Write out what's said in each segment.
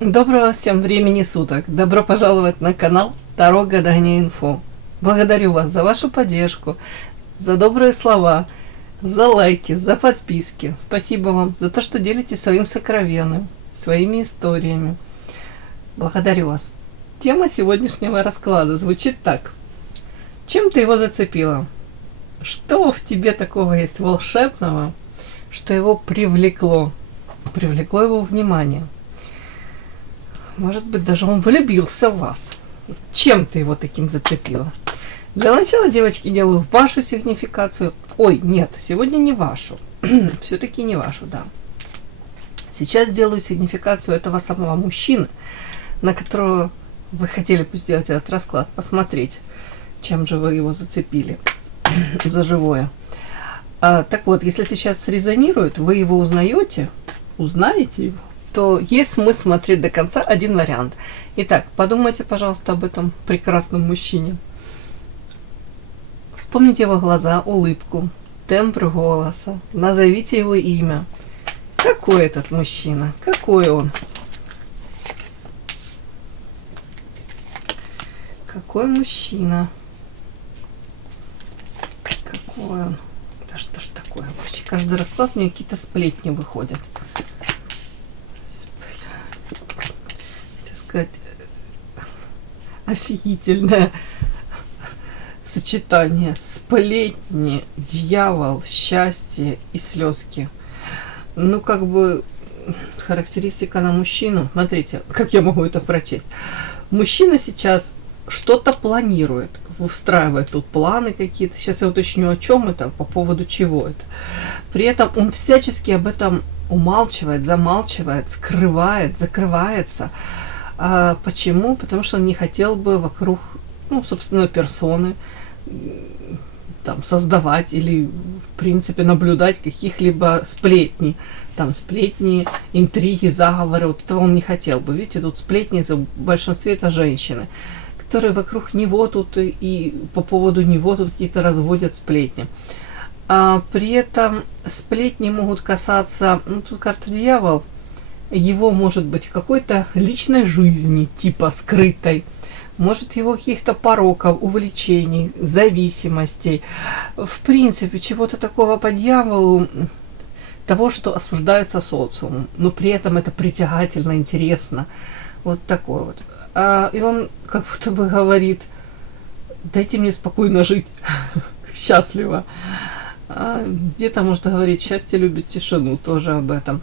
Доброго всем времени суток! Добро пожаловать на канал Таро Гадание Инфо. Благодарю вас за вашу поддержку, за добрые слова, за лайки, за подписки. Спасибо вам за то, что делитесь своим сокровенным, своими историями. Благодарю вас. Тема сегодняшнего расклада звучит так. Чем ты его зацепила? Что в тебе такого есть волшебного, что его привлекло его внимание? Может быть, даже он влюбился в вас. Чем ты его таким зацепила? Для начала, девочки, делаю вашу сигнификацию. Ой, нет, сегодня не вашу. Все-таки не вашу, да. Сейчас делаю сигнификацию этого самого мужчины, на которого вы хотели бы сделать этот расклад, посмотреть, чем же вы его зацепили за живое. Так вот, если сейчас срезонирует, вы его узнаете его, то есть смысл смотреть до конца один вариант. Итак, подумайте, пожалуйста, об этом прекрасном мужчине. Вспомните его глаза, улыбку, тембр голоса, назовите его имя. Какой этот мужчина? Какой он? Какой мужчина? Какой он? Да что ж такое? Вообще каждый расклад у меня какие-то сплетни выходят. Сказать, офигительное сочетание сплетни, дьявол, счастье и слезки. Ну, как бы характеристика на мужчину. Смотрите, как я могу это прочесть. Мужчина сейчас что-то планирует, устраивает тут планы какие-то. Сейчас я уточню, о чем это, по поводу чего это. При этом он всячески об этом умалчивает, замалчивает, скрывает, закрывается. Почему? Потому что он не хотел бы вокруг, собственной персоны там создавать или, в принципе, наблюдать каких-либо сплетни. Там сплетни, интриги, заговоры. Вот этого он не хотел бы. Видите, тут сплетни, в большинстве это женщины, которые вокруг него тут и по поводу него тут какие-то разводят сплетни. При этом сплетни могут касаться, тут карта дьявол, его, может быть, какой-то личной жизни, типа скрытой, может, его каких-то пороков, увлечений, зависимостей, в принципе, чего-то такого по дьяволу, того, что осуждается социумом, но при этом это притягательно, интересно, вот такое вот. И он как будто бы говорит: дайте мне спокойно жить, счастливо. Где-то можно говорить: счастье любит тишину, тоже об этом.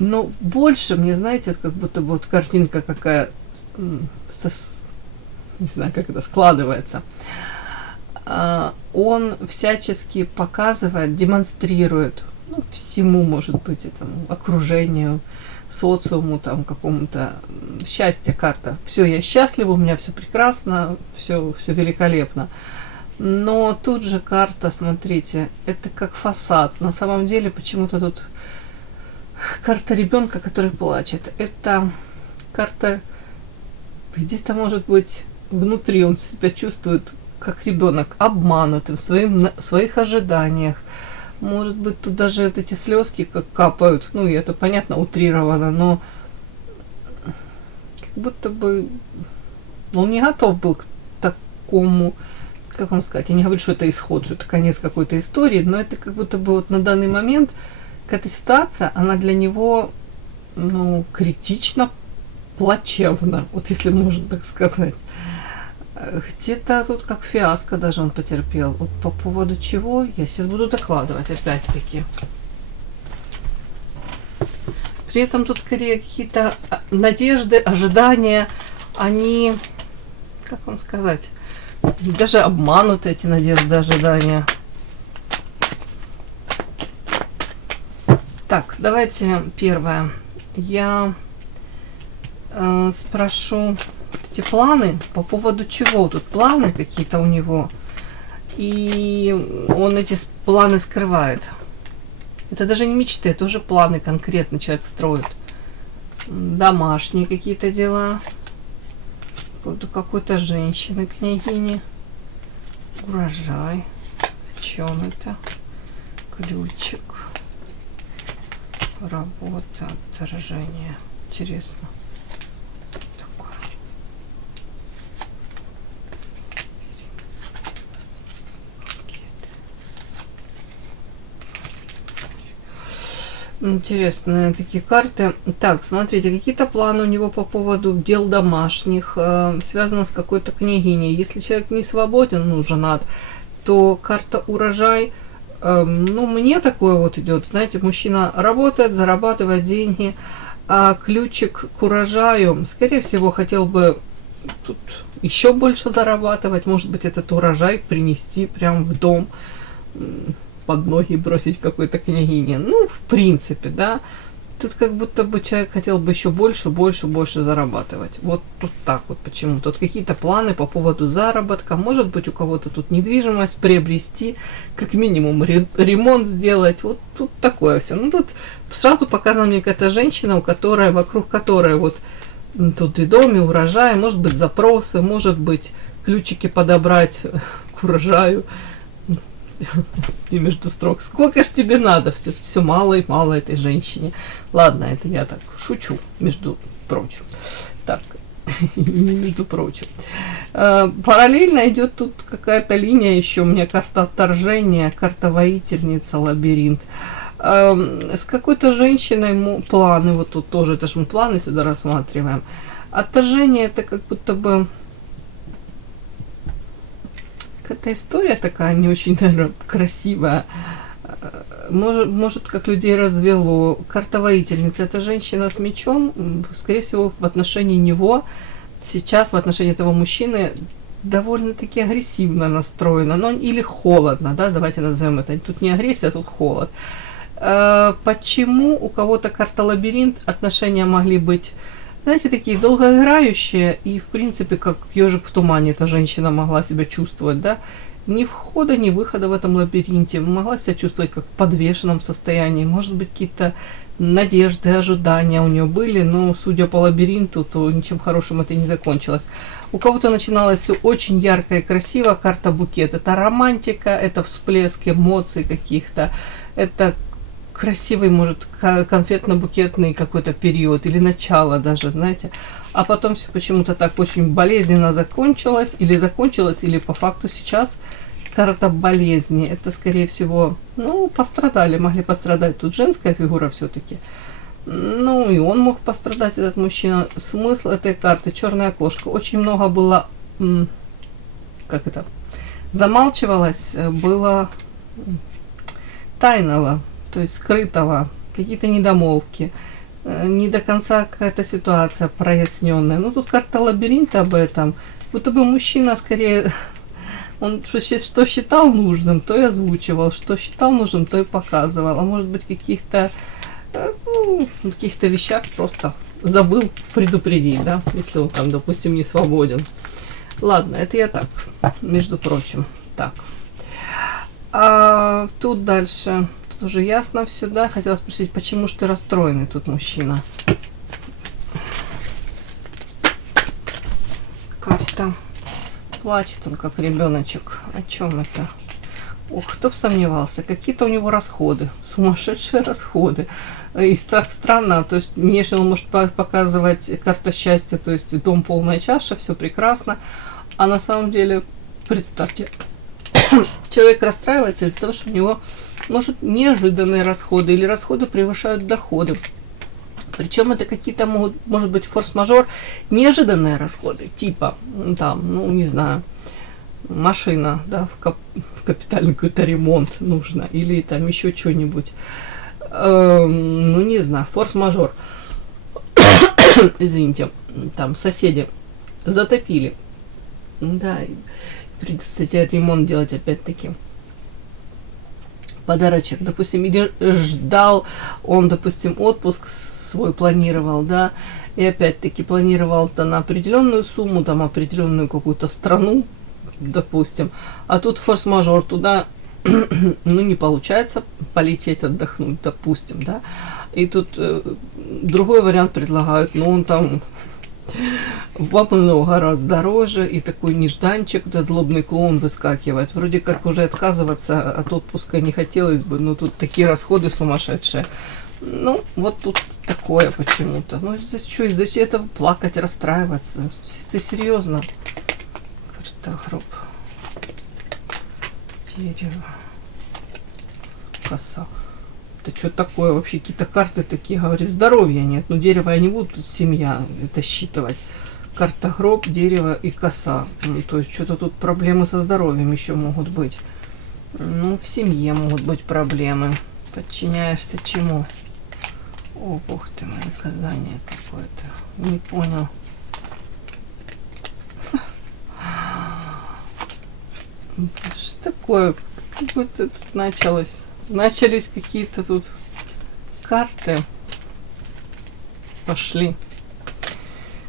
Но больше мне, знаете, как будто бы вот картинка какая, не знаю, как это складывается. Он всячески показывает, демонстрирует, всему, может быть, этому окружению, социуму, там, какому-то счастье, карта. Все, я счастлива, у меня все прекрасно, все великолепно. Но тут же карта, смотрите, это как фасад. На самом деле, почему-то тут карта ребенка, который плачет. Это карта где-то, может быть, внутри он себя чувствует как ребенок, обманутым в своих ожиданиях. Может быть, тут даже вот эти слезки как капают. И это понятно, утрировано, но как будто бы он не готов был к такому, как вам сказать, я не говорю, что это исход, что это конец какой-то истории, но это как будто бы вот на данный момент эта ситуация, она для него, критично плачевна, вот если можно так сказать. Где-то тут как фиаско даже он потерпел. Вот по поводу чего я сейчас буду докладывать опять-таки. При этом тут скорее какие-то надежды, ожидания, они, как вам сказать, даже обмануты эти надежды, ожидания. Так, давайте первое. Я спрошу эти планы, по поводу чего тут планы какие-то у него, и он эти планы скрывает. Это даже не мечты, это уже планы конкретно человек строит. Домашние какие-то дела, по поводу какой-то женщины, княгини, урожай, о чем это, ключик, работа, отторжение. Интересно. Интересные такие карты. Так, смотрите, какие-то планы у него по поводу дел домашних, связано с какой-то княгиней. Если человек не свободен, ну, женат, то карта урожай. Ну, мне такое вот идет. Знаете, мужчина работает, зарабатывает деньги, а ключик к урожаю, скорее всего, хотел бы тут еще больше зарабатывать. Может быть, этот урожай принести прямо в дом, под ноги бросить какой-то княгине. Ну, в принципе, да. Тут как будто бы человек хотел бы еще больше, больше, больше зарабатывать. Вот тут так вот почему. Тут какие-то планы по поводу заработка. Может быть, у кого-то тут недвижимость приобрести, как минимум ремонт сделать. Вот тут такое все. Ну, тут сразу показана мне какая-то женщина, у которой, вокруг которой вот тут и дом, и урожай, может быть, запросы, может быть, ключики подобрать к урожаю. И между строк. Сколько ж тебе надо? Все мало и мало этой женщине. Ладно, это я так шучу, между прочим. Так, не между прочим. Параллельно идет тут какая-то линия еще. У меня карта отторжения, карта воительница, лабиринт. С какой-то женщиной планы, вот тут тоже, это же мы планы сюда рассматриваем. Отторжение это как будто бы какая-то история такая не очень, наверное, красивая. Может, как людей развело. Карта воительницы. Это женщина с мечом, скорее всего, в отношении него, сейчас в отношении этого мужчины довольно-таки агрессивно настроена. Но или холодно, да, давайте назовем это. Тут не агрессия, а тут холод. Почему у кого-то карта лабиринт, отношения могли быть, знаете, такие долгоиграющие, и, в принципе, как ежик в тумане эта женщина могла себя чувствовать, да, ни входа, ни выхода в этом лабиринте, могла себя чувствовать как в подвешенном состоянии, может быть, какие-то надежды, ожидания у нее были, но, судя по лабиринту, то ничем хорошим это не закончилось. У кого-то начиналось все очень ярко и красиво, карта букет, это романтика, это всплеск эмоций каких-то, это красивый, может, конфетно-букетный какой-то период или начало даже, знаете. А потом все почему-то так очень болезненно закончилось, или по факту сейчас карта болезни. Это, скорее всего, ну, пострадали, могли пострадать. Тут женская фигура все-таки. Ну, и он мог пострадать, этот мужчина. Смысл этой карты — черная кошка. Очень много было, замалчивалось, было тайного, то есть скрытого, какие-то недомолвки, не до конца какая-то ситуация проясненная. Ну, тут карта лабиринта об этом. Будто бы мужчина скорее, он что считал нужным, то и озвучивал, что считал нужным, то и показывал. А может быть, каких-то вещах просто забыл предупредить, да, если он там, допустим, не свободен. Ладно, это я так, между прочим. Так. А тут дальше. Уже ясно все, да? Хотела спросить, почему же ты расстроенный тут мужчина? Карта. Плачет он, как ребеночек. О чем это? Ох, кто бы сомневался. Какие-то у него расходы. Сумасшедшие расходы. И так странно. То есть, внешне он может показывать карта счастья, то есть дом полная чаша, все прекрасно. А на самом деле, представьте, человек расстраивается из-за того, что у него, может, неожиданные расходы или расходы превышают доходы. Причем это какие-то может быть, форс-мажор, неожиданные расходы, типа, там, ну, не знаю, машина, да, в капитальный какой-то ремонт нужно, или там еще что-нибудь, ну, не знаю, форс-мажор, извините, там соседи затопили, да, придется тебе ремонт делать опять-таки. Подарочек, допустим, или ждал он, допустим, отпуск свой планировал, да, и опять-таки планировал-то на определенную сумму, там, определенную какую-то страну, допустим, а тут форс-мажор, туда, ну, не получается полететь отдохнуть, допустим, да, и тут другой вариант предлагают, но он там во много раз дороже, и такой нежданчик, этот злобный клоун выскакивает. Вроде как уже отказываться от отпуска не хотелось бы, но тут такие расходы сумасшедшие. Ну, вот тут такое почему-то. Ну, из-за этого плакать, расстраиваться? Ты серьезно? Карта гроб. Дерево. Коса. это что такое вообще, какие-то карты такие, говорит, здоровья нет. Ну, дерево я не буду, тут семья это считывать. Карта гроб, дерево и коса. Ну, то есть что-то тут проблемы со здоровьем еще могут быть. Ну, в семье могут быть проблемы. Подчиняешься чему? О, бог ты мой, наказание какое-то. Не понял. Что такое? Какое-то тут начались какие-то тут карты. Пошли.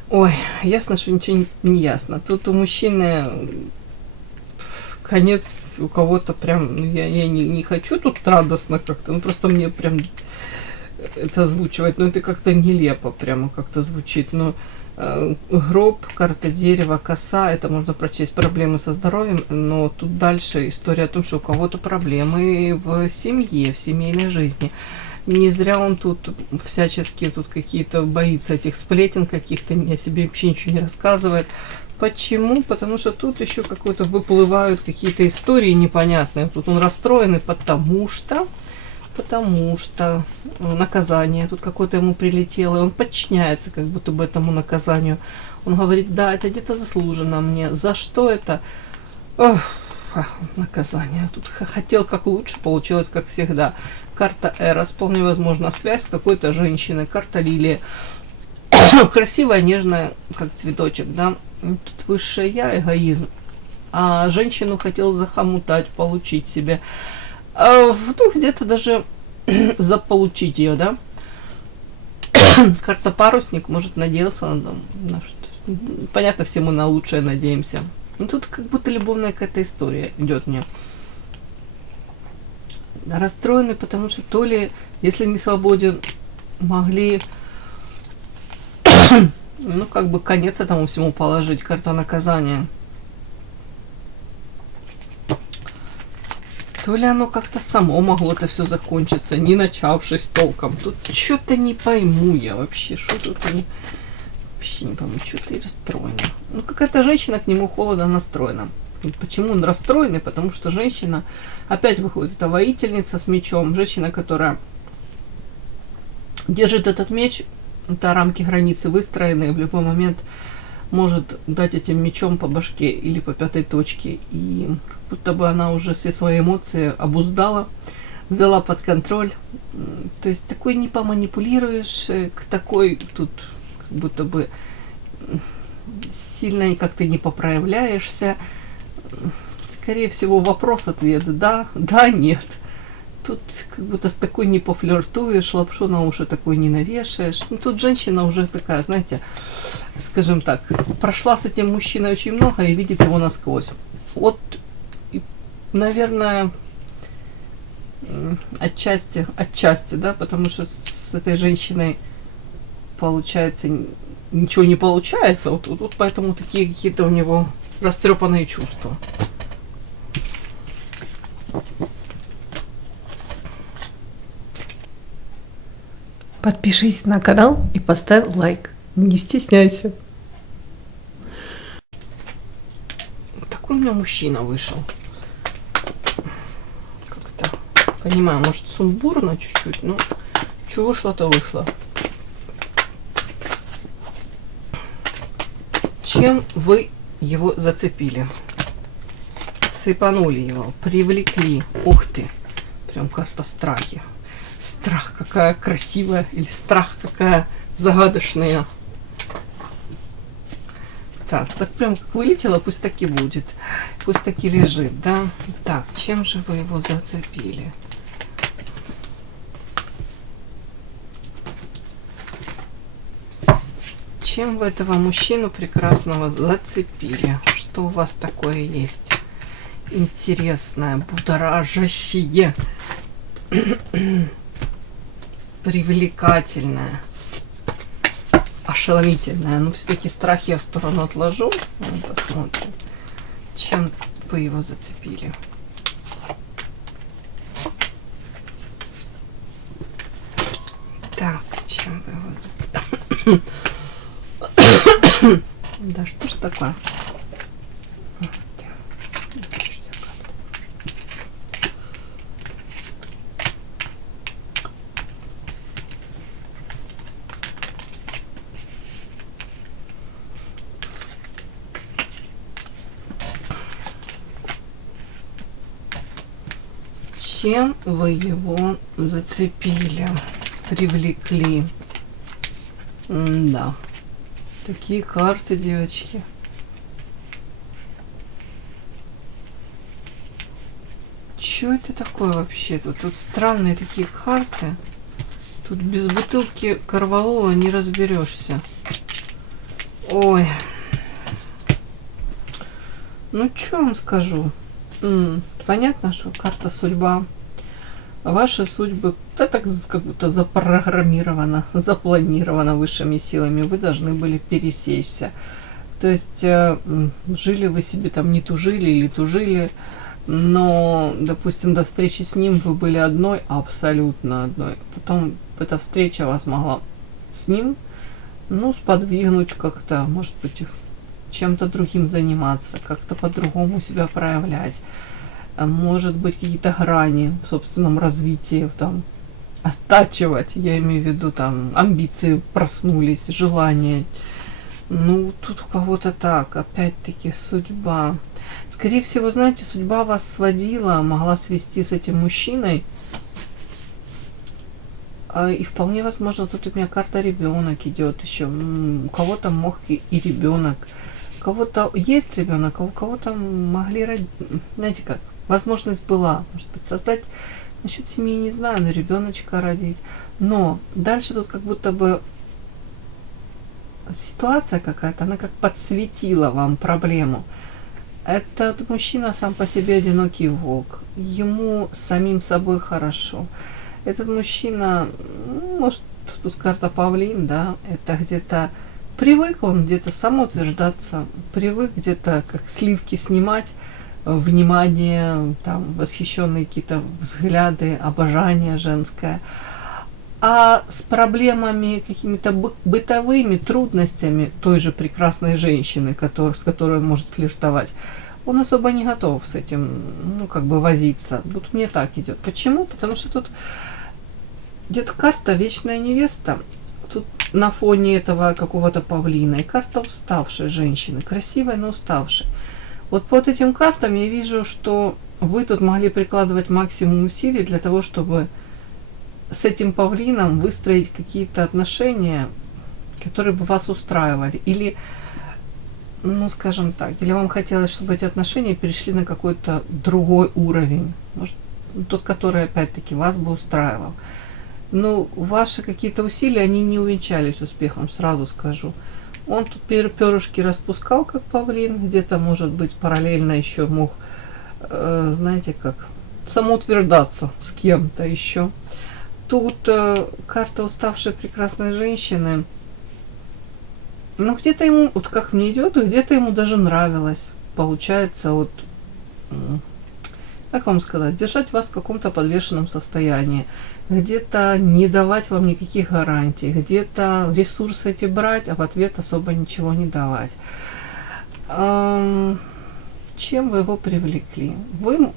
Ой, ясно, что ничего не ясно. Тут у мужчины конец, у кого-то прям, ну, я не хочу тут радостно как-то, ну просто мне прям это озвучивать, но это как-то нелепо прямо как-то звучит. Но гроб, карта дерева, коса, это можно прочесть проблемы со здоровьем, но тут дальше история о том, что у кого-то проблемы в семье, в семейной жизни. Не зря он тут всячески тут какие-то боится этих сплетен каких-то, о себе вообще ничего не рассказывает. Почему? Потому что тут еще какое-то выплывают какие-то истории непонятные. Тут он расстроенный, потому что наказание тут какое-то ему прилетело, и он подчиняется как будто бы этому наказанию. Он говорит, да, это где-то заслужено мне. За что это? Ох, наказание. Тут хотел как лучше, получилось как всегда. Карта Эрос, вполне возможно, связь с какой-то женщиной. Карта Лилия. Красивая, нежная, как цветочек, да. Тут высшее я, эгоизм. А женщину хотел захомутать, получить себе. Ну, где-то даже заполучить ее, да. Карта парусник, может, надеялся на что-то. Понятно, все мы на лучшее надеемся. Но тут как будто любовная какая-то история идет мне. Расстроены, потому что то ли, если не свободен, могли, ну, как бы конец этому всему положить. Карта наказания. То ли оно как-то само могло это все закончиться, не начавшись толком. Тут что-то не пойму я вообще, что тут они... Вообще не пойму, что-то и расстроено. Ну, какая-то женщина к нему холодно настроена. И почему он расстроенный? Потому что женщина, опять выходит, это воительница с мечом. Женщина, которая держит этот меч, это рамки границы выстроены, в любой момент может дать этим мечом по башке или по пятой точке. И как будто бы она уже все свои эмоции обуздала, взяла под контроль. То есть такой не поманипулируешь, к такой тут как будто бы сильно как-то не попроявляешься. Скорее всего, вопрос-ответ да, да, нет. Тут как будто с такой не пофлиртуешь, лапшу на уши такой не навешаешь. Ну, тут женщина уже такая, знаете, скажем так, прошла с этим мужчиной очень много и видит его насквозь. Вот, наверное, отчасти, да, потому что с этой женщиной, получается, ничего не получается. Вот поэтому такие какие-то у него растрепанные чувства. Подпишись на канал и поставь лайк. Не стесняйся. Такой у меня мужчина вышел. Как-то, понимаю, может сумбурно чуть-чуть, но что вышло, то вышло. Чем вы его зацепили? Сыпанули его, привлекли. Ух ты, прям карта страхи. Страх какая красивая, или страх какая загадочная. Так прям как вылетело, пусть так и будет. Пусть так и лежит, да? Так, чем же вы его зацепили? Чем вы этого мужчину прекрасного зацепили? Что у вас такое есть? Интересное, будоражащее, привлекательное, ошеломительное. Ну, все-таки страхи я в сторону отложу. Посмотрим, чем вы его зацепили. Так, чем вы его зацепили? Да что ж такое? Чем вы его зацепили, привлекли? Да, такие карты, девочки. Чё это такое вообще? Тут странные такие карты. Тут без бутылки корвалола не разберешься. Ой. Ну, что вам скажу? Понятно, что карта судьба. Ваши судьбы, да, так как будто запрограммировано, запланировано высшими силами. Вы должны были пересечься. То есть жили вы себе там, не тужили или тужили, но, допустим, до встречи с ним вы были одной, абсолютно одной. Потом эта встреча вас могла с ним, ну, сподвигнуть как-то, может быть, чем-то другим заниматься, как-то по-другому себя проявлять. Может быть, какие-то грани в собственном развитии, там, оттачивать, я имею в виду, там, амбиции проснулись, желания. Ну, тут у кого-то так, опять-таки, судьба. Скорее всего, знаете, судьба вас сводила, могла свести с этим мужчиной. И вполне возможно, тут у меня карта ребенок идет еще. У кого-то мог и ребенок. У кого-то есть ребенок, а у кого-то могли родить. Знаете как, возможность была, может быть, создать, насчет семьи не знаю, но ребеночка родить. Но дальше тут как будто бы ситуация какая-то, она как подсветила вам проблему. Этот мужчина сам по себе одинокий волк. Ему самим собой хорошо. Этот мужчина, может, тут карта павлин, да, это где-то привык он где-то самоутверждаться, привык где-то как сливки снимать, внимание, там, восхищенные какие-то взгляды, обожание женское. А с проблемами, какими-то бытовыми трудностями той же прекрасной женщины, с которой он может флиртовать, он особо не готов с этим, ну, как бы возиться. Вот мне так идет. Почему? Потому что тут где-то карта вечная невеста, тут на фоне этого какого-то павлина, и карта уставшей женщины, красивой, но уставшей. Вот под этим картам я вижу, что вы тут могли прикладывать максимум усилий для того, чтобы с этим павлином выстроить какие-то отношения, которые бы вас устраивали. Или, ну, скажем так, или вам хотелось, чтобы эти отношения перешли на какой-то другой уровень. Может, тот, который, опять-таки, вас бы устраивал. Но ваши какие-то усилия, они не увенчались успехом, сразу скажу. Он тут перышки распускал, как павлин, где-то, может быть, параллельно еще мог, знаете, как, самоутверждаться с кем-то еще. Тут карта уставшей прекрасной женщины. Ну, где-то ему, вот как мне идет, где-то ему даже нравилось. Получается, вот, как вам сказать, держать вас в каком-то подвешенном состоянии. Где-то не давать вам никаких гарантий. Где-то ресурсы эти брать, а в ответ особо ничего не давать. Чем вы его привлекли? Вы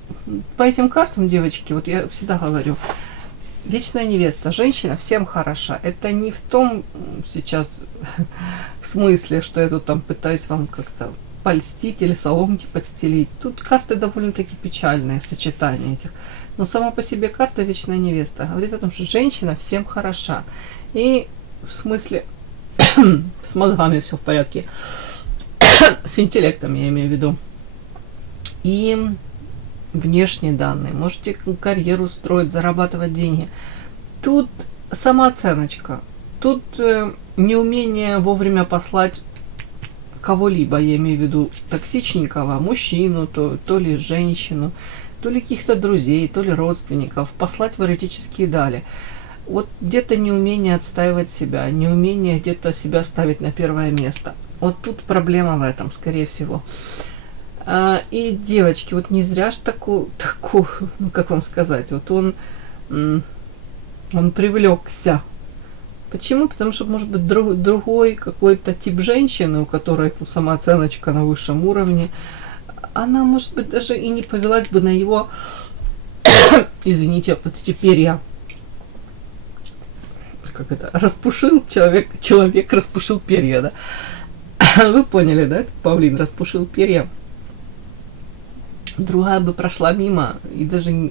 по этим картам, девочки, вот я всегда говорю, вечная невеста, женщина всем хороша. Это не в том сейчас смысле, что я тут там пытаюсь вам как-то польстить или соломки подстелить. Тут карты довольно-таки печальные, сочетание этих. Но сама по себе карта вечная невеста говорит о том, что женщина всем хороша. И в смысле с мозгами все в порядке. С интеллектом я имею в виду. И внешние данные. Можете карьеру строить, зарабатывать деньги. Тут самооценочка. Тут неумение вовремя послать кого-либо, я имею в виду токсичненького, мужчину, то ли женщину, то ли каких-то друзей, то ли родственников, послать в эротические дали. Вот где-то неумение отстаивать себя, неумение где-то себя ставить на первое место. Вот тут проблема в этом, скорее всего. И, девочки, вот не зря ж такую, ну как вам сказать, вот он привлекся. Почему? Потому что, может быть, другой какой-то тип женщины, у которой самооценочка на высшем уровне, она, может быть, даже и не повелась бы на его, извините, вот эти перья. Как это? Распушил человек распушил перья, да? Вы поняли, да? Этот павлин распушил перья. Другая бы прошла мимо и даже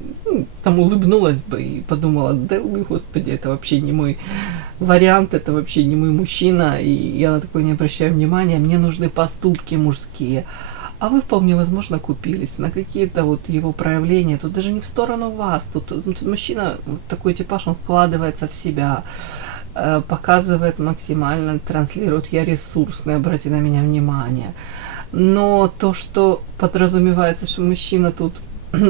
там улыбнулась бы и подумала, да, господи, это вообще не мой вариант, это вообще не мой мужчина, и я на такое не обращаю внимания, мне нужны поступки мужские. А вы вполне возможно купились на какие-то вот его проявления, тут даже не в сторону вас, тут мужчина, вот такой типаж, он вкладывается в себя, показывает максимально, транслирует, я ресурсный, обрати на меня внимание. Но то, что подразумевается, что мужчина тут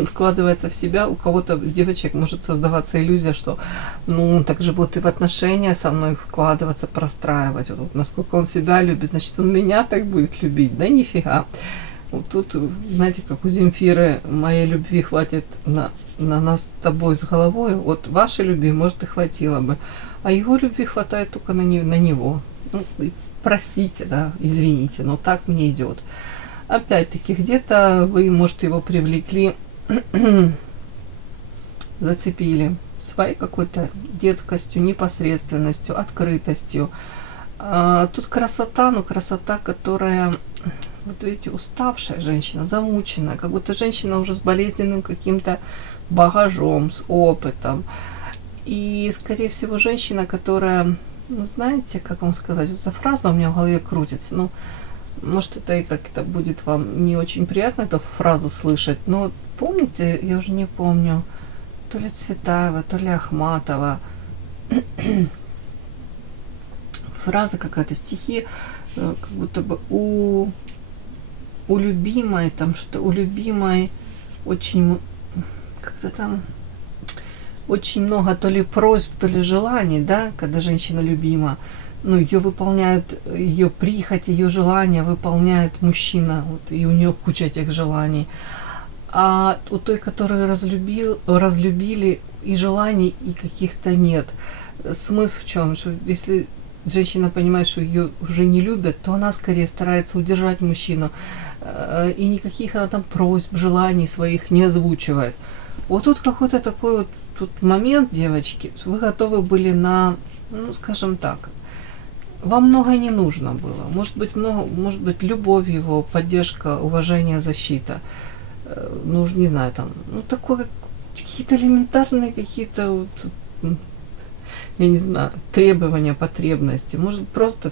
вкладывается в себя, у кого-то из девочек может создаваться иллюзия, что ну так же вот и в отношения со мной вкладываться, простраивать. Вот, насколько он себя любит, значит он меня так будет любить. Да нифига. Вот тут, знаете, как у Земфиры, моей любви хватит на нас с тобой с головой. Вот вашей любви, может, и хватило бы. А его любви хватает только на него. Ну, простите, да, извините, но так мне идет. Опять-таки, где-то вы, может, его привлекли, зацепили своей какой-то детскостью, непосредственностью, открытостью. Тут красота, но красота, которая, вот видите, уставшая женщина, замученная, как будто женщина уже с болезненным каким-то багажом, с опытом. И, скорее всего, женщина, которая, ну, знаете, как вам сказать, вот эта фраза у меня в голове крутится, ну, может, это и как-то будет вам не очень приятно эту фразу слышать, но помните, я уже не помню, то ли Цветаева, то ли Ахматова, фраза какая-то, стихи, как будто бы у любимой, там что у любимой очень, как-то там, очень много то ли просьб, то ли желаний, да, когда женщина любима, ну, ее выполняет, ее прихоть, ее желания выполняет мужчина, вот, и у нее куча этих желаний. А у той, которую разлюбили, и желаний, и каких-то нет. Смысл в чем? Что если женщина понимает, что ее уже не любят, то она скорее старается удержать мужчину, и никаких она там просьб, желаний своих не озвучивает. Вот тут какой-то такой вот тут момент, девочки, вы готовы были на, ну, скажем так, вам многое не нужно было. Может быть, любовь его, поддержка, уважение, защита. Ну, не знаю, там, ну, такое, какие-то элементарные, какие-то, вот, я не знаю, требования, потребности. Может, просто,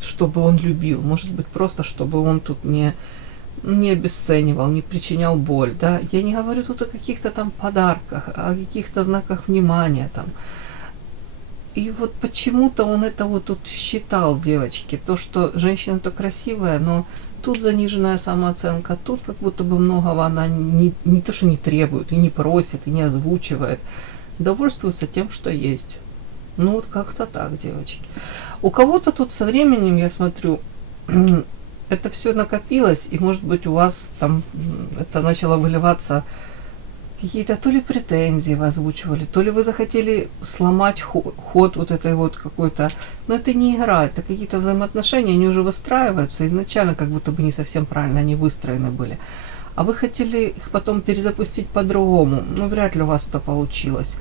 чтобы он любил. Может быть, просто, чтобы он тут не обесценивал, не причинял боль, да. Я не говорю тут о каких-то там подарках, о каких-то знаках внимания там. И вот почему-то он это вот тут считал, девочки, то, что женщина-то красивая, но тут заниженная самооценка, тут как будто бы многого она не то, что не требует, и не просит, и не озвучивает, довольствуется тем, что есть. Ну вот как-то так, девочки. У кого-то тут со временем, я смотрю, это все накопилось, и может быть у вас там это начало выливаться, какие-то то ли претензии вы озвучивали, то ли вы захотели сломать ход вот этой вот какой-то, но это не игра, это какие-то взаимоотношения, они уже выстраиваются, изначально как будто бы не совсем правильно они выстроены были. А вы хотели их потом перезапустить по-другому, но вряд ли у вас это получилось.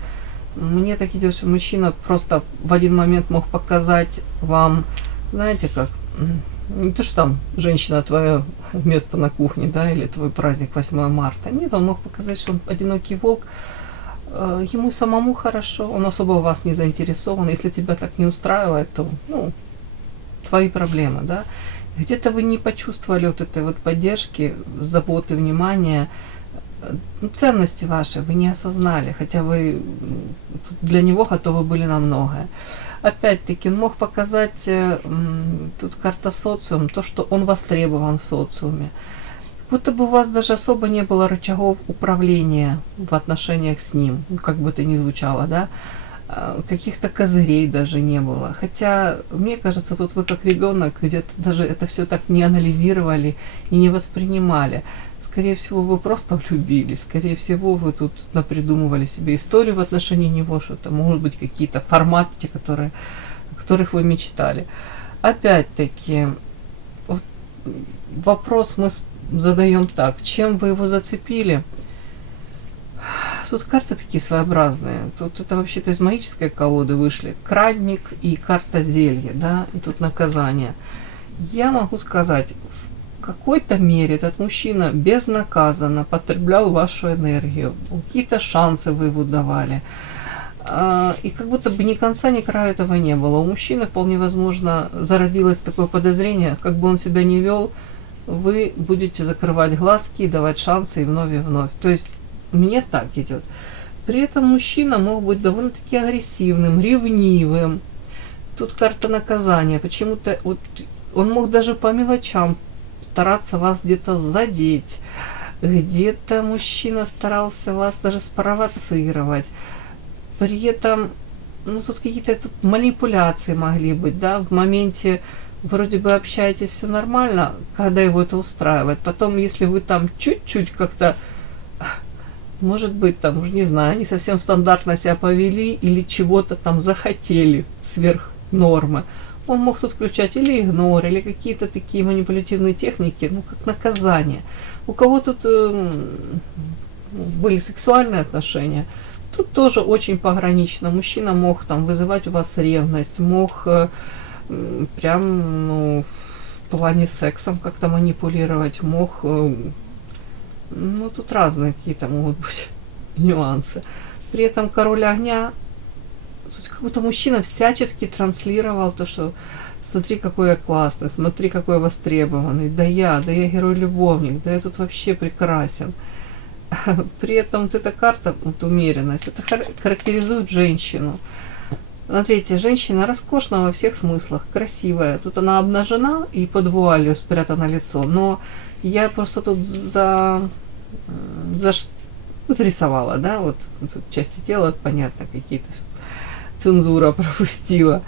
Мне так идет, что мужчина просто в один момент мог показать вам, знаете как, не то, что там женщина твое место на кухне, да, или твой праздник 8 марта. Нет, он мог показать, что он одинокий волк, ему самому хорошо, он особо в вас не заинтересован. Если тебя так не устраивает, то, ну, твои проблемы, да. Где-то вы не почувствовали вот этой вот поддержки, заботы, внимания, ценности ваши вы не осознали, хотя вы для него готовы были на многое. Опять-таки, он мог показать, тут карта социум, то, что он востребован в социуме. Будто бы у вас даже особо не было рычагов управления в отношениях с ним, как бы это ни звучало, да, каких-то козырей даже не было. Хотя, мне кажется, тут вы как ребенок где-то даже это все так не анализировали и не воспринимали. Скорее всего, вы просто влюбились. Скорее всего, вы тут напридумывали себе историю в отношении него, что-то, может быть, какие-то форматы, о которых вы мечтали. Опять-таки, вот вопрос мы задаем так. Чем вы его зацепили? Тут карты такие своеобразные. Тут это вообще-то из магической колоды вышли. Крадник и карта зелья, да, и тут наказание. Я могу сказать, какой-то мере этот мужчина безнаказанно потреблял вашу энергию, какие-то шансы вы ему давали. И как будто бы ни конца, ни края этого не было. У мужчины вполне возможно зародилось такое подозрение, как бы он себя не вел, вы будете закрывать глазки и давать шансы и вновь, и вновь. То есть мне так идет. При этом мужчина мог быть довольно-таки агрессивным, ревнивым. Тут карта наказания. Почему-то вот он мог даже по мелочам стараться вас где-то задеть. Где-то мужчина старался вас даже спровоцировать. При этом, ну, тут какие-то тут манипуляции могли быть, да, в моменте вроде бы общаетесь, все нормально, когда его это устраивает. Потом, если вы там чуть-чуть как-то, может быть, там, уже не знаю, не совсем стандартно себя повели или чего-то там захотели сверх нормы, он мог тут включать или игнор, или какие-то такие манипулятивные техники, ну, как наказание. У кого тут были сексуальные отношения, тут тоже очень погранично. Мужчина мог там вызывать у вас ревность, мог прям, ну, в плане сексом как-то манипулировать, мог, ну, тут разные какие-то могут быть нюансы. При этом король огня, тут как будто мужчина всячески транслировал то, что смотри, какой я классный, смотри, какой я востребованный, да я герой-любовник, да я тут вообще прекрасен. При этом вот эта карта, вот умеренность, это характеризует женщину. Смотрите, женщина роскошна во всех смыслах, красивая. Тут она обнажена и под вуалью спрятано лицо. Но я просто тут зарисовала, да, вот тут части тела, понятно, какие-то цензура пропустила.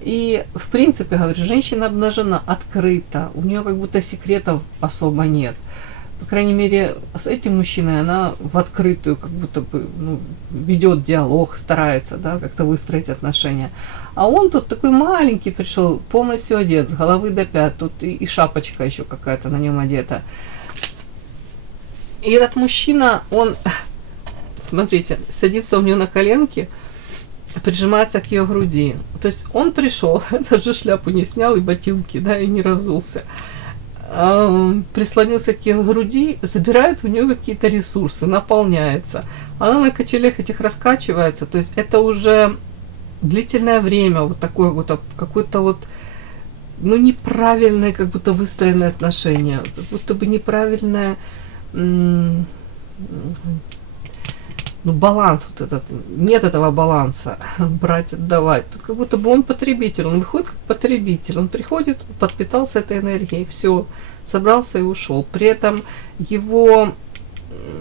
И, в принципе, говорю, женщина обнажена, открыта, у нее как будто секретов особо нет. По крайней мере, с этим мужчиной она в открытую как будто бы, ну, ведет диалог, старается, да, как-то выстроить отношения. А он тут такой маленький пришел, полностью одет, с головы до пят, тут и шапочка еще какая-то на нем одета. И этот мужчина, он, смотрите, садится у нее на коленки, прижимается к ее груди. То есть он пришел, даже шляпу не снял и ботинки, да, и не разулся. Прислонился к ее груди, забирает у нее какие-то ресурсы, наполняется. Она на качелях этих раскачивается, то есть это уже длительное время вот такое вот какое-то вот, ну, неправильное, как будто выстроенное отношение, как будто бы неправильное, ну, баланс вот этот, нет этого баланса, брать, отдавать. Тут как будто бы он потребитель, он выходит как потребитель, он приходит, подпитался этой энергией, все, собрался и ушел. При этом его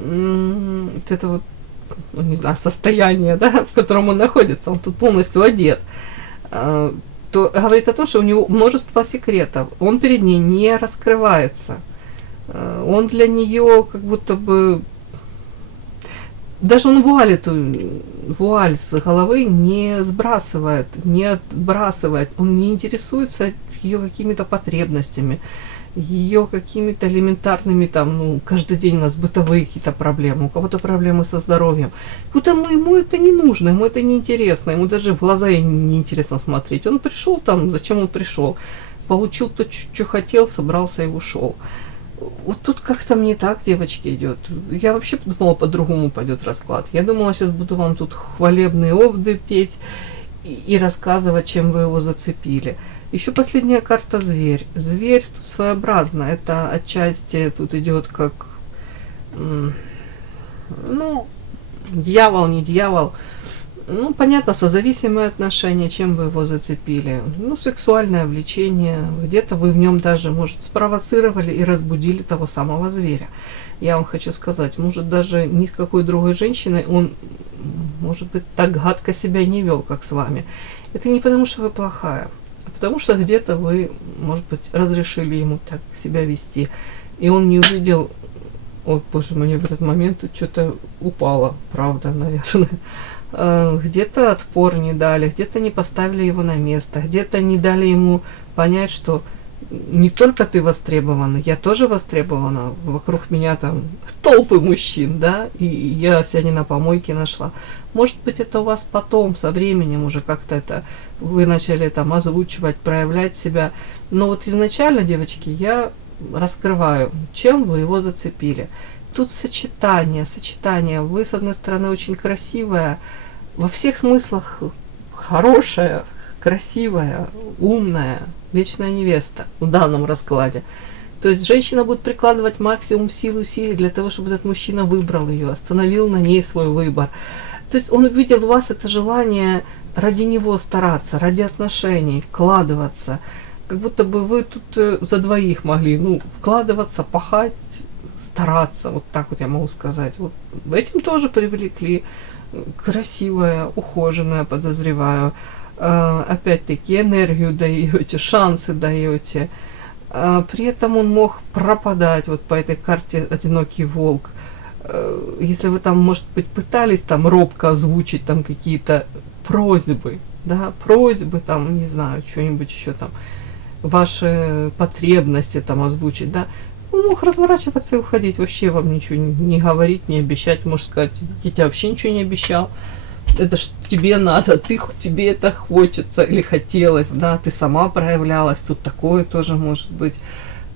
вот это вот, ну, не знаю, состояние, да, в котором он находится, он тут полностью одет, то говорит о том, что у него множество секретов, он перед ней не раскрывается, он для нее как будто бы, даже он вуаль с головы не сбрасывает, не отбрасывает, он не интересуется ее какими-то потребностями, ее какими-то элементарными там, ну, каждый день у нас бытовые какие-то проблемы, у кого-то проблемы со здоровьем. Ему это не нужно, ему это не интересно, ему даже в глаза не интересно смотреть. Он пришел там, зачем он пришел? Получил то, что хотел, собрался и ушел. Вот тут как-то мне так, девочки, идет. Я вообще думала, по-другому пойдет расклад. Я думала, сейчас буду вам тут хвалебные овды петь и рассказывать, чем вы его зацепили. Еще последняя карта зверь. Зверь тут своеобразно. Это отчасти тут идет как, ну, дьявол, не дьявол. Ну, понятно, созависимые отношения, чем вы его зацепили. Ну, сексуальное влечение. Где-то вы в нем даже, может, спровоцировали и разбудили того самого зверя. Я вам хочу сказать, может, даже ни с какой другой женщиной он, может быть, так гадко себя не вел, как с вами. Это не потому, что вы плохая, а потому что где-то вы, может быть, разрешили ему так себя вести. И он не увидел, ой, боже мой, в этот момент тут что-то упало, правда, наверное. Где-то отпор не дали, где-то не поставили его на место, где-то не дали ему понять, что не только ты востребована, я тоже востребована, вокруг меня там толпы мужчин, да, и я себя не на помойке нашла. Может быть, это у вас потом, со временем уже как-то это вы начали там озвучивать, проявлять себя. Но вот изначально, девочки, я раскрываю, чем вы его зацепили. Тут сочетание. Вы, с одной стороны, очень красивая, во всех смыслах хорошая, красивая, умная, вечная невеста в данном раскладе. То есть женщина будет прикладывать максимум сил и усилий для того, чтобы этот мужчина выбрал ее, остановил на ней свой выбор. То есть он увидел в вас это желание ради него стараться, ради отношений, вкладываться. Как будто бы вы тут за двоих могли, вкладываться, пахать, стараться. Вот так вот я могу сказать. Вот этим тоже привлекли. Красивая, ухоженная, подозреваю. Опять-таки энергию даете, шансы даете. При этом он мог пропадать вот по этой карте «Одинокий волк». Если вы там, может быть, пытались там робко озвучить там какие-то просьбы, да, там, не знаю, что-нибудь еще там, ваши потребности там озвучить, да, он мог разворачиваться и уходить, вообще вам ничего не говорить, не обещать, может сказать, я тебе вообще ничего не обещал. Это ж тебе надо, тебе это хочется или хотелось, да, ты сама проявлялась, тут такое тоже может быть.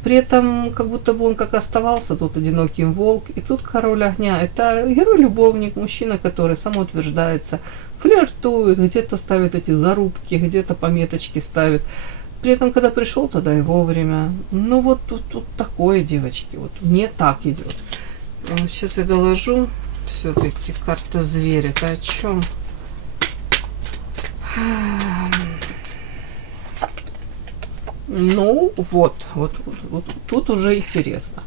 При этом, как будто бы он как оставался тут одиноким волк, и тут король огня. Это герой-любовник, мужчина, который самоутверждается, флиртует, где-то ставит эти зарубки, где-то пометочки ставит. При этом, когда пришел, тогда и вовремя. Ну вот тут такое, девочки, вот мне так идет. Сейчас я доложу. Все-таки карта зверя. Это о чем? Ну, вот тут уже интересно.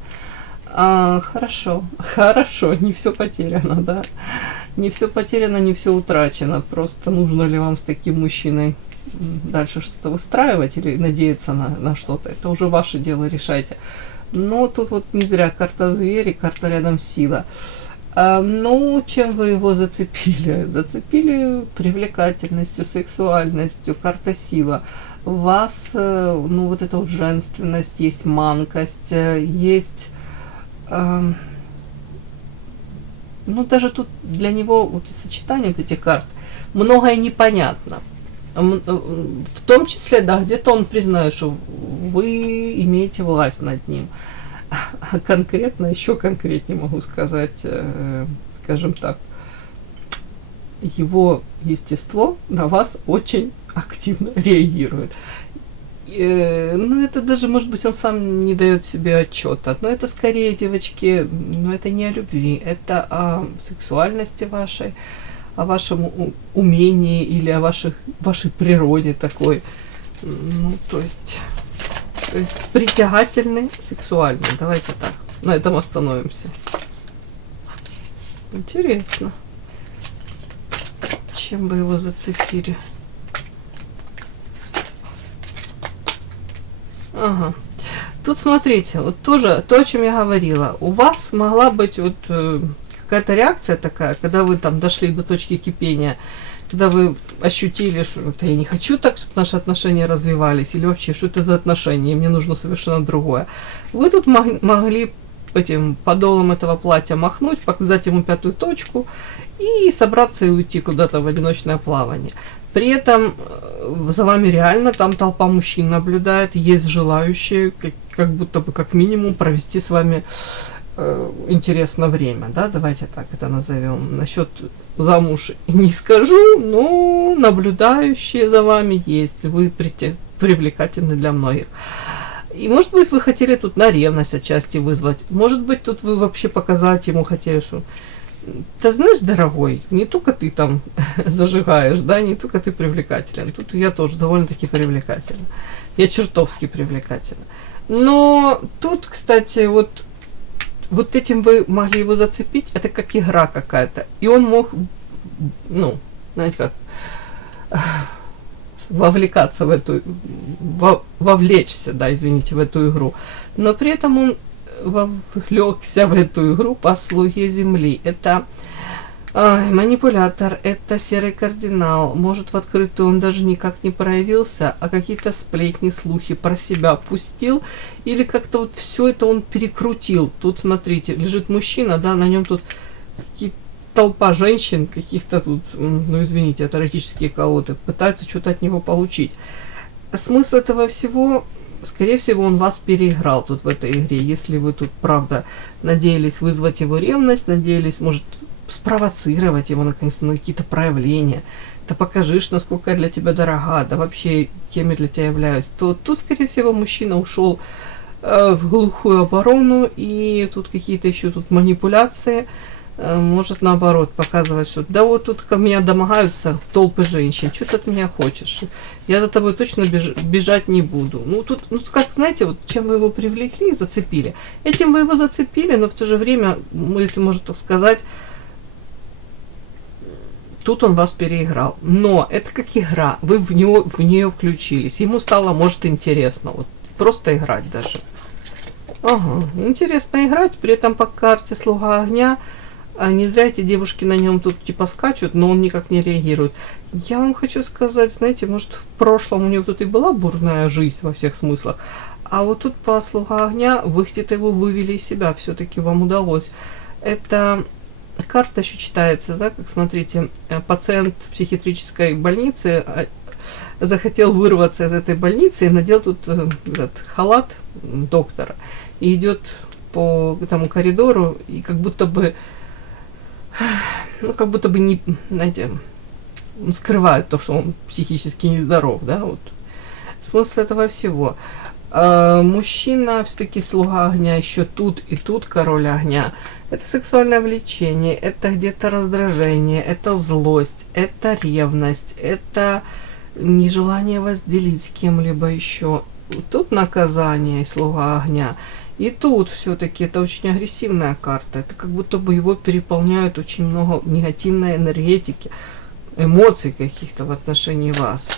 Хорошо, не все потеряно, да. Не все потеряно, не все утрачено. Просто нужно ли вам с таким мужчиной дальше что-то выстраивать или надеяться на что-то. Это уже ваше дело, решайте. Но тут вот не зря карта зверя, карта рядом сила. Ну, чем вы его зацепили? Зацепили привлекательностью, сексуальностью, карта сила. У вас, вот эта вот женственность, есть манкость, есть... даже тут для него, вот сочетание вот этих карт, многое непонятно. В том числе, да, где-то он признает, что вы имеете власть над ним. А конкретно, еще конкретнее могу сказать, скажем так, его естество на вас очень активно реагирует. Это даже, может быть, он сам не дает себе отчета. Но это скорее, девочки, это не о любви, это о сексуальности вашей, о вашем умении или о вашей природе такой. То есть притягательный, сексуальный. Давайте так. На этом остановимся. Интересно. Чем бы его зацепили? Ага. Тут смотрите, вот тоже то, о чем я говорила. У вас могла быть вот какая-то реакция такая, когда вы там дошли до точки кипения, когда вы ощутили, что я не хочу так, чтобы наши отношения развивались, или вообще, что это за отношения, мне нужно совершенно другое. Вы тут могли этим подолом этого платья махнуть, показать ему пятую точку и собраться и уйти куда-то в одиночное плавание. При этом за вами реально там толпа мужчин наблюдает, есть желающие, как будто бы как минимум провести с вами интересное время, да, давайте так это назовем. Насчет замуж не скажу, но наблюдающие за вами есть, вы привлекательны для многих. И может быть вы хотели тут на ревность отчасти вызвать, может быть тут вы вообще показать ему хотели, что ты знаешь, дорогой, не только ты там зажигаешь, да, не только ты привлекателен, тут я тоже довольно-таки привлекательна, я чертовски привлекательна. Но тут, кстати, вот этим вы могли его зацепить, это как игра какая-то. И он мог, знаете как, вовлекаться в эту, вовлечься, да, извините, в эту игру. Но при этом он вовлекся в эту игру по слуге земли. Это манипулятор, это серый кардинал. Может, в открытую он даже никак не проявился, а какие-то сплетни, слухи про себя пустил. Или как-то вот все это он перекрутил. Тут, смотрите, лежит мужчина, да, на нем тут толпа женщин, каких-то тут, извините, это эротические колоды, пытаются что-то от него получить. Смысл этого всего скорее всего, он вас переиграл тут в этой игре. Если вы тут, правда, надеялись вызвать его ревность, надеялись, может, спровоцировать его наконец-то на какие-то проявления, да покажешь, насколько я для тебя дорога, да вообще кем я для тебя являюсь, то тут, скорее всего, мужчина ушел в глухую оборону, и тут какие-то еще тут манипуляции, может наоборот показывать, что да вот тут ко мне домогаются толпы женщин, что ты от меня хочешь, я за тобой точно бежать не буду. Ну тут, ну как, знаете, вот чем вы его привлекли, зацепили, этим вы его зацепили, но в то же время, если можно так сказать, тут он вас переиграл. Но это как игра. Вы в нее включились. Ему стало, может, интересно. Вот просто играть даже. Ага, интересно играть. При этом по карте слуга огня. А не зря эти девушки на нем тут типа скачут, но он никак не реагирует. Я вам хочу сказать, знаете, может, в прошлом у него тут и была бурная жизнь во всех смыслах. А вот тут по слуга огня вы где-то его вывели из себя. Все-таки вам удалось. Это... Карта еще читается, да, как смотрите, пациент психиатрической больницы захотел вырваться из этой больницы и надел тут этот халат доктора и идет по этому коридору и как будто бы, ну как будто бы не, знаете, он скрывает то, что он психически нездоров, да, вот смысл этого всего. Мужчина все-таки слуга огня, еще тут и тут король огня. Это сексуальное влечение, это где-то раздражение, это злость, это ревность, это нежелание возделить с кем-либо еще. Тут наказание, слуга огня. И тут все-таки это очень агрессивная карта. Это как будто бы его переполняют очень много негативной энергетики, эмоций каких-то в отношении вас.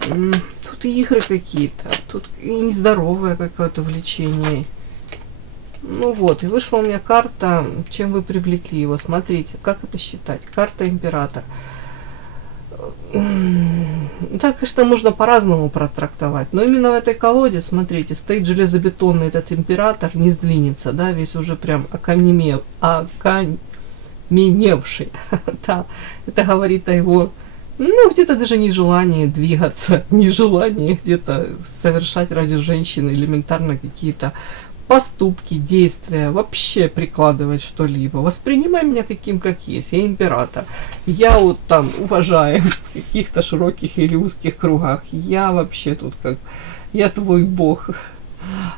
Тут игры какие-то, тут и нездоровое какое-то влечение. Ну вот, и вышла у меня карта, чем вы привлекли его. Смотрите, как это считать? Карта император. Да, конечно, можно по-разному протрактовать, но именно в этой колоде, смотрите, стоит железобетонный этот император, не сдвинется, да, весь уже прям окаменевший. Да, это говорит о его, ну, где-то даже нежелании двигаться, нежелании где-то совершать ради женщины элементарно какие-то поступки, действия, вообще прикладывать что-либо. Воспринимай меня таким, как есть. Я император. Я вот там уважаем в каких-то широких или узких кругах. Я вообще тут как... Я твой бог.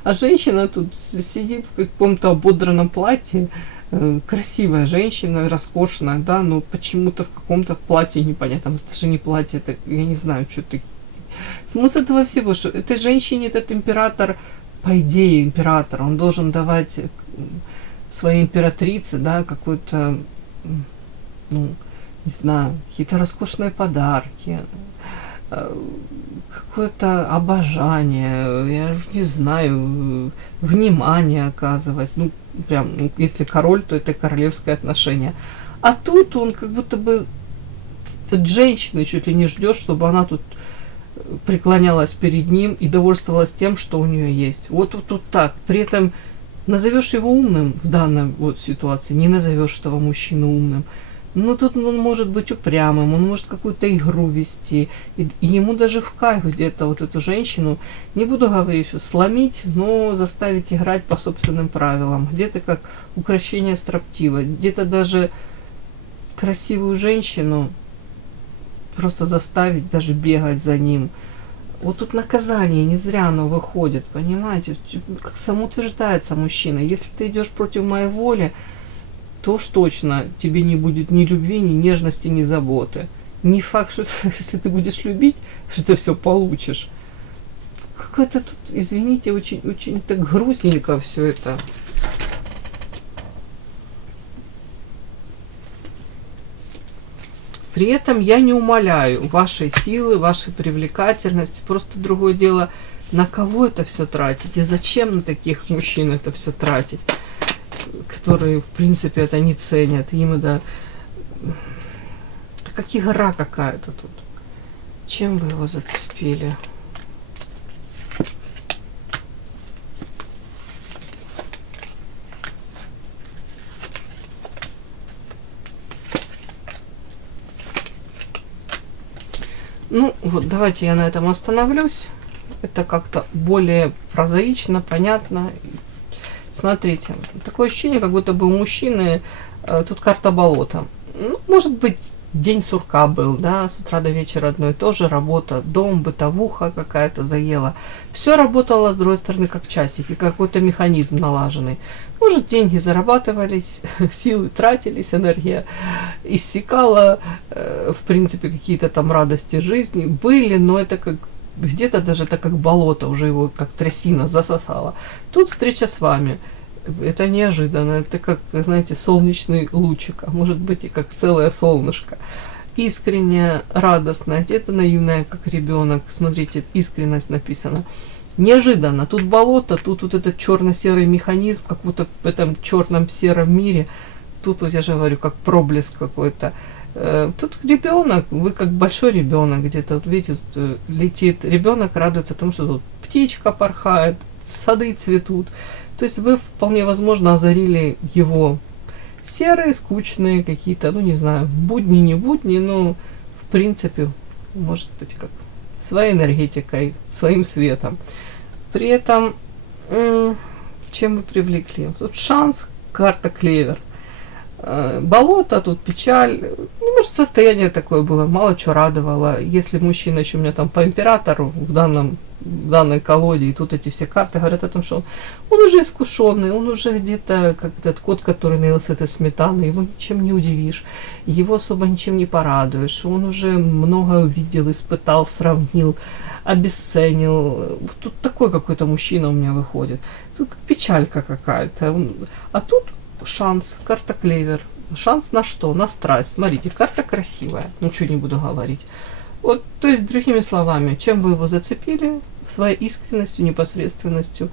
А женщина тут сидит в каком-то ободранном платье. Красивая женщина, роскошная, да, но почему-то в каком-то платье непонятно. Это же не платье, это, я не знаю, что ты... Смысл этого всего, что этой женщине этот император... По идее, император, он должен давать своей императрице, да, какой-то, ну, не знаю, какие-то роскошные подарки, какое-то обожание, я уже не знаю, внимание оказывать, ну, прям, ну, если король, то это королевское отношение. А тут он как будто бы от женщины чуть ли не ждет, чтобы она тут преклонялась перед ним и довольствовалась тем, что у нее есть. Вот тут так. При этом назовешь его умным в данной вот ситуации, не назовешь этого мужчину умным. Но тут он может быть упрямым, он может какую-то игру вести. И ему даже в кайф где-то вот эту женщину, не буду говорить, что сломить, но заставить играть по собственным правилам. Где-то как укрощение строптива, где-то даже красивую женщину просто заставить даже бегать за ним. Вот тут наказание, не зря оно выходит, понимаете? Как самоутверждается мужчина. Если ты идешь против моей воли, то уж точно тебе не будет ни любви, ни нежности, ни заботы. Не факт, что если ты будешь любить, что ты все получишь. Как-то тут, извините, очень так грустненько все это. При этом я не умаляю вашей силы, вашей привлекательности. Просто другое дело, на кого это все тратить и зачем на таких мужчин это все тратить, которые, в принципе, это не ценят. Им это... Это как игра какая-то тут. Чем вы его зацепили? Ну, вот, давайте я на этом остановлюсь. это как-то более прозаично, понятно. Смотрите, такое ощущение, как будто бы у мужчины тут карта болота. Ну, может быть, день сурка был, да, с утра до вечера одно и то же, работа, дом, бытовуха какая-то заела. Все работало, с другой стороны, как часики, какой-то механизм налаженный. Может, деньги зарабатывались, силы тратились, энергия иссякала, в принципе, какие-то там радости жизни были, но это как где-то даже это как болото, уже его как трясина засосало. Тут встреча с вами. Это неожиданно, это как, знаете, солнечный лучик, а может быть и как целое солнышко. Искренне, радостная, где-то наивная, как ребенок. Смотрите, искренность написана. Неожиданно. Тут болото, тут вот этот черно-серый механизм, как будто в этом черном сером мире. Тут вот я же говорю, как проблеск какой-то. Тут ребенок, вы как большой ребенок, где-то, вот видите, тут летит ребенок, радуется тому, что тут птичка порхает, сады цветут. То есть вы вполне возможно озарили его серые, скучные какие-то, ну не знаю, будни, не будни, но в принципе, может быть, как своей энергетикой, своим светом. При этом, чем вы привлекли? Тут шанс, карта клевер. Болото, тут печаль. Ну, может, состояние такое было, мало чего радовало. Если мужчина еще у меня там по императору в данной колоде, и тут эти все карты говорят о том, что он уже искушенный, он уже где-то, как этот кот, который наелся этой сметаны, его ничем не удивишь, его особо ничем не порадуешь, он уже много увидел, испытал, сравнил, обесценил. Тут такой какой-то мужчина у меня выходит. Тут печалька какая-то. А тут шанс, карта клевер. Шанс на что? На страсть. Смотрите, карта красивая. Ничего не буду говорить. Вот, то есть, другими словами, чем вы его зацепили? Своей искренностью, непосредственностью,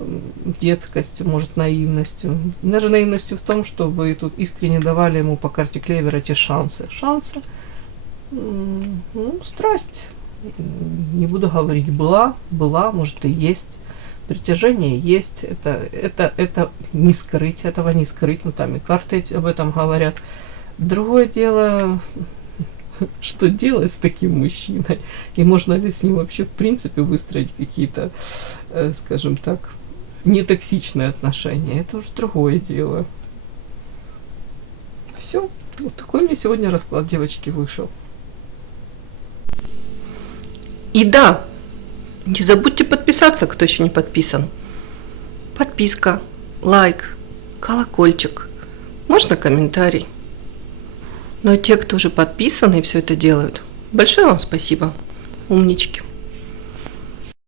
детскостью, может, наивностью. Даже наивностью в том, что вы тут искренне давали ему по карте клевера те шансы. Шансы? Ну, страсть. Не буду говорить была, может и есть. Притяжение есть, это не скрыть, этого не скрыть, ну там и карты об этом говорят. Другое дело, что делать с таким мужчиной, и можно ли с ним вообще в принципе выстроить какие-то, скажем так, нетоксичные отношения, это уже другое дело. Все, вот такой мне сегодня расклад, девочки, вышел. И да, не забудьте подписаться, кто еще не подписан. Подписка, лайк, колокольчик, можно комментарий. Но те, кто уже подписаны и все это делают, большое вам спасибо, умнички.